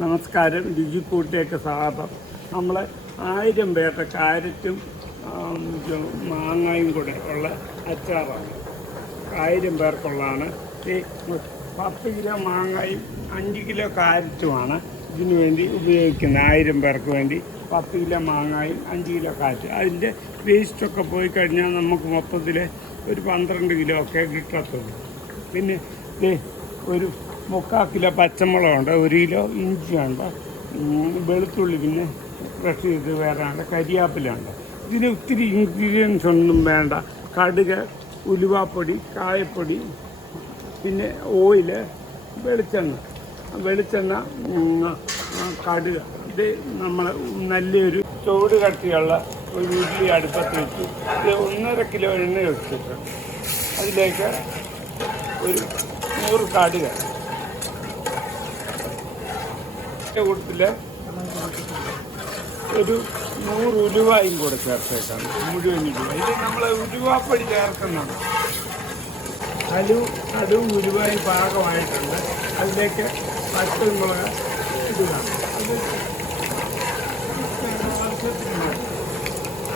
നമസ്കാരം, രുചിക്കൂട്ടിലേക്ക് സ്വാഗതം. നമ്മൾ 1000 പേരുടെ കാരറ്റും മാങ്ങയും കൂടെ ഉള്ള അച്ചാറാണ്. 1000 പേർക്കുള്ളതാണ്. ഈ 10 കിലോ മാങ്ങയും 5 കിലോ കാരറ്റുമാണ് ഇതിനു വേണ്ടി ഉപയോഗിക്കുന്നത്. 1000 പേർക്ക് വേണ്ടി 10 കിലോ മാങ്ങയും 5 കിലോ കാരറ്റ്. അതിൻ്റെ വേസ്റ്റൊക്കെ പോയി കഴിഞ്ഞാൽ നമുക്ക് മൊത്തത്തിൽ ഒരു 12 കിലോ ഒക്കെ കിട്ടത്തുള്ളൂ. പിന്നെ ഒരു 3/4 കിലോ പച്ചമുളകുണ്ട്, 1 കിലോ ഇഞ്ചിയുണ്ട്, വെളുത്തുള്ളി, പിന്നെ ക്രഷ് ചെയ്ത് വേറെയുണ്ട്, കരിയാപ്പിലുണ്ട്. ഇതിന് ഒത്തിരി ഇൻഗ്രീഡിയൻസ് ഒന്നും വേണ്ട. കടുക്, ഉലുവാപ്പൊടി, കായപ്പൊടി, പിന്നെ ഓയില്, വെളിച്ചെണ്ണ, കടുക്. ഇത് നമ്മൾ നല്ലൊരു ചൂട് കട്ടിയുള്ള ഒരു ഉരുളി അടുപ്പത്ത് വെച്ച് ഇത് 1.5 കിലോ എണ്ണ വെച്ചിട്ട് അതിലേക്ക് ഒരു 100 കടുക്, കൂട്ടത്തിൽ ഒരു 100 ഉലുവായും കൂടെ ചേർത്തേക്കാണ്. മുഴുവൻ ഉലുവ. ഇത് നമ്മൾ ഉലുവാപ്പൊടി ചേർക്കുന്നുണ്ട്. കടുവും ഉലുവായും പാകമായിട്ടുണ്ട്. അതിലേക്ക് പച്ചമുളക് ഇടുകയാണ്.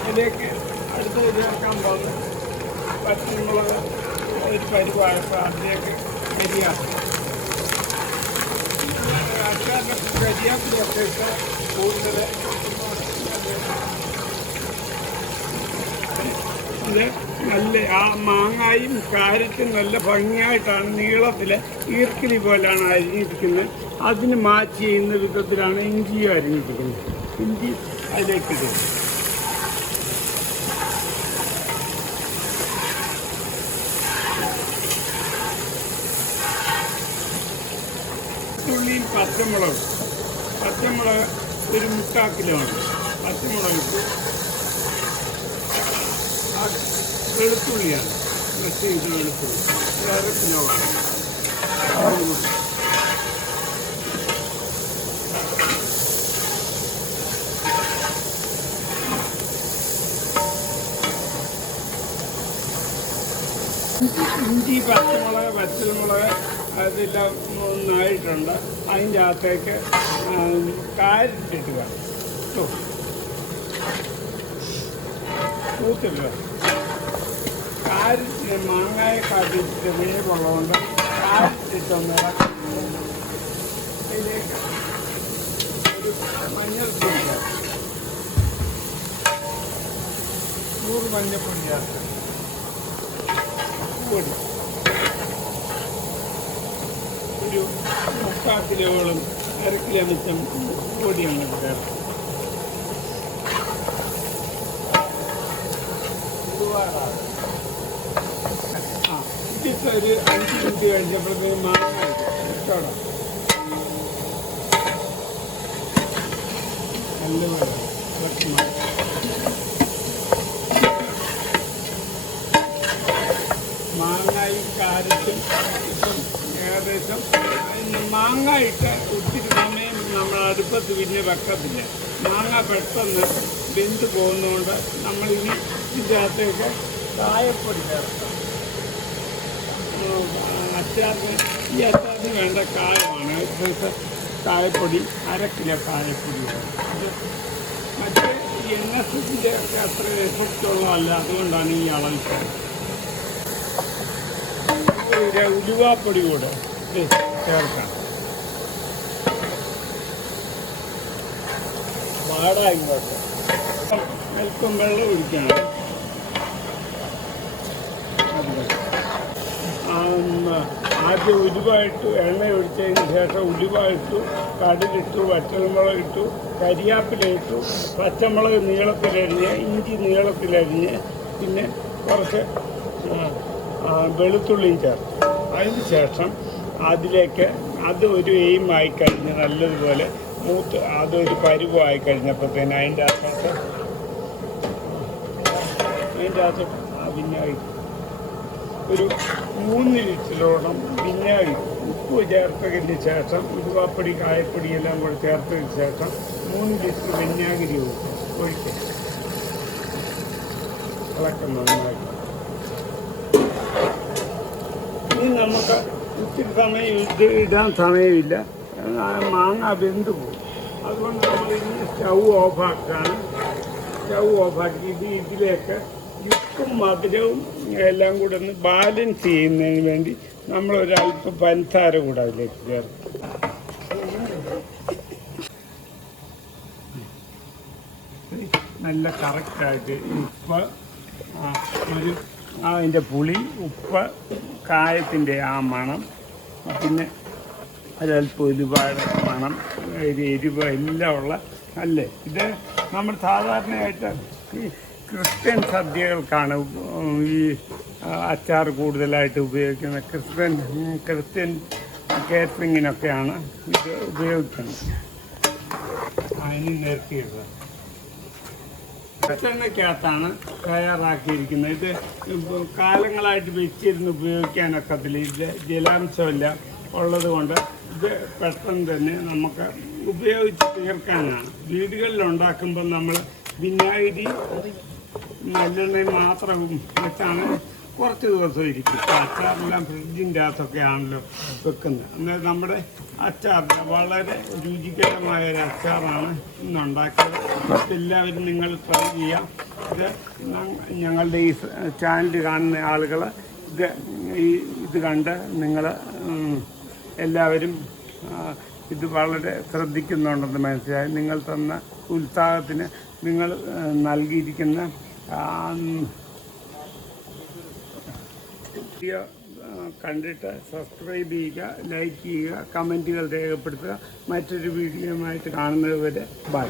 അതിലേക്ക് അടുത്ത് ചേർക്കാൻ പോകുന്ന പച്ചമുളക് ഒരു പരിവായപ്പോൾ അതിലേക്ക് കരിയാക്കും. കരിയാപ്പിലൊക്കെ ഇട്ട് കൂടുതൽ ഇത് നല്ല ആ മാങ്ങായും കാരറ്റും നല്ല ഭംഗിയായിട്ടാണ് നീളത്തിൽ ഈർക്കിലി പോലെയാണ് അരിഞ്ഞിരിക്കുന്നത്. അതിന് മാച്ച് ചെയ്യുന്ന വിധത്തിലാണ് ഇഞ്ചിയും അരിഞ്ഞിരിക്കുന്നത്. ഇഞ്ചി അതിലേക്കിടും. ഉള്ളിയും പച്ചമുളക് ഒരു 3/4 കിലോ ആണ്. പച്ചമുളക് ഇട്ട് വെളുത്തുള്ളിയാണ്, ക്രഷ് ചെയ്ത് വെളുത്തുള്ളി 1/2 കിലോ ആണ്. ഇഞ്ചി, പച്ചമുളക് അതെല്ലാം ഒന്നായിട്ടുണ്ട്. അതിൻ്റെ അകത്തേക്ക് കാരറ്റിടുക, കൂത്തിടുക. കാരറ്റ് മാങ്ങയെ കാട്ടിട്ട് വേവുള്ളതുകൊണ്ട് കാരറ്റിട്ടൊന്ന് അതിലേക്ക് ഒരു മഞ്ഞൾപ്പൊടി ചേർത്ത്, 100 മഞ്ഞൾപ്പൊടി ചേർത്ത്, പൊടി ഒരു 3/4 കിലോയോളം, 1/2 കിലോ മിച്ചം പൊടി അങ്ങോട്ട് ചേർത്ത് ഇതിപ്പോൾ ഒരു 5 മിനിറ്റ് കഴിഞ്ഞപ്പോഴത്തേക്ക് മാങ്ങ ഇട്ടോടാം. നല്ലപോലെ മാങ്ങയും കാരറ്റും ഇപ്പം ഏകദേശം മാങ്ങ ഇട്ട് ഒത്തിരി സമയം നമ്മൾ അടുപ്പത്ത് പിന്നെ വെക്കത്തില്ല. മാങ്ങ പെട്ടെന്ന് വെന്ത് പോകുന്നതുകൊണ്ട് നമ്മളിനി ഇതിൻ്റെ അകത്തേക്ക് കായപ്പൊടി ചേർക്കാം. ഈ അച്ചാറിന് വേണ്ട കായമാണ്. കായപ്പൊടി 1/2 കിലോ കായപ്പൊടി. അത് മറ്റേ NSന്റെ ഒക്കെ അത്ര എഫക്റ്റുള്ളതല്ല, അതുകൊണ്ടാണ് ഈ അളവ്. ഉലുവാപ്പൊടി കൂടെ ചേർക്കാം. ഇങ്ങോട്ട് അല്പം വെള്ളം ഒഴിക്കണം. ആദ്യം ഉലുവായിട്ടു, എണ്ണ ഒഴിച്ചതിന് ശേഷം ഉലുവായിട്ടു, കടുകിട്ടു, വറ്റൽമുളകിട്ടു, കരിയാപ്പിലിട്ടു, പച്ചമുളക് നീളത്തിലരിഞ്ഞ്, ഇഞ്ചി നീളത്തിലരിഞ്ഞ്, പിന്നെ കുറച്ച് വെളുത്തുള്ളിയും ചേർത്ത്. അതിന് ശേഷം അതിലേക്ക് അത് ഒരു എയിമായി കഴിഞ്ഞ് നല്ലതുപോലെ മൂത്ത് അതൊരു പരുവമായി കഴിഞ്ഞപ്പോഴത്തേന് അതിൻ്റെ അകത്ത് വിനാഗിരി ഒരു 3 ലിറ്ററോളം വിനാഗിരി, ഉപ്പ് ചേർത്തതിന് ശേഷം ഉലുവാപ്പൊടി, കായപ്പൊടി എല്ലാം കൂടെ ചേർത്തതിന് ശേഷം 3 ലിറ്റർ വിനാഗിരി ഒഴിക്കുക. ഇളക്കം നന്നായി. ഇനി നമുക്ക് ഒത്തിരി സമയം ഇടാൻ സമയമില്ല. മാങ്ങ വെന്ത് പോകും. അതുകൊണ്ട് നമ്മൾ ഇനി സ്റ്റൗ ഓഫാക്കാണ്. സ്റ്റൗ ഓഫാക്കി ഇതിലേക്ക് ഉപ്പും മധുരവും എല്ലാം കൂടെ ഒന്ന് ബാലൻസ് ചെയ്യുന്നതിന് വേണ്ടി നമ്മളൊരല്പം പഞ്ചസാര കൂടെ അതിലേക്ക് ചേർക്കും. നല്ല കറക്റ്റായിട്ട് ഉപ്പ്, അതിൻ്റെ പുളി, ഉപ്പ്, കായത്തിൻ്റെ ആ മണം, പിന്നെ ഒരല്പം ഒരുപാട് മണം, എരിവ് എല്ലാം ഉള്ള അല്ലേ. ഇത് നമ്മൾ സാധാരണയായിട്ട് ഈ ക്രിസ്ത്യൻ സദ്യകൾക്കാണ് ഈ അച്ചാർ കൂടുതലായിട്ട് ഉപയോഗിക്കുന്നത്. ക്രിസ്ത്യൻ കേറ്ററിങ്ങിനൊക്കെയാണ് ഇത് ഉപയോഗിക്കുന്നത്. അതിന് നിരത്തിയിടുക. വെളിച്ചെണ്ണയ്ക്കകത്താണ് തയ്യാറാക്കിയിരിക്കുന്നത്. ഇത് കാലങ്ങളായിട്ട് വെച്ചിരുന്ന് ഉപയോഗിക്കാനൊക്കത്തില്ല. ഇത് ജലാംശമില്ല ഉള്ളത് കൊണ്ട് ഇത് പെട്ടെന്ന് തന്നെ നമുക്ക് ഉപയോഗിച്ച് തീർക്കാനാണ്. വീടുകളിൽ ഉണ്ടാക്കുമ്പോൾ നമ്മൾ വിനാഗിരി നല്ലെണ്ണയും മാത്രം വെച്ചാണ് കുറച്ച് ദിവസം ഇരിക്കും. അച്ചാറെല്ലാം ഫ്രിഡ്ജിൻ്റെ അകത്തൊക്കെ ആണല്ലോ വെക്കുന്നത്. എന്നാൽ നമ്മുടെ അച്ചാറിൻ്റെ വളരെ രുചികരമായ ഒരു അച്ചാറാണ് ഇന്നുണ്ടാക്കിയത്. എല്ലാവരും നിങ്ങൾ ട്രൈ ചെയ്യാം. ഇത് ഞങ്ങളുടെ ഈ ചാനൽ കാണുന്ന ആളുകൾ ഇത് കണ്ട് നിങ്ങൾ എല്ലാവരും ഇത് വളരെ ശ്രദ്ധിക്കുന്നുണ്ടെന്ന് മനസ്സിലായി. നിങ്ങൾ തന്ന ഉത്സാഹത്തിന് നിങ്ങൾ നൽകിയിരിക്കുന്ന വീഡിയോ കണ്ടിട്ട് സബ്സ്ക്രൈബ് ചെയ്യുക, ലൈക്ക് ചെയ്യുക, കമൻറ്റുകൾ രേഖപ്പെടുത്തുക. മറ്റൊരു വീഡിയോയുമായിട്ട് കാണുന്നത് വരെ ബൈ.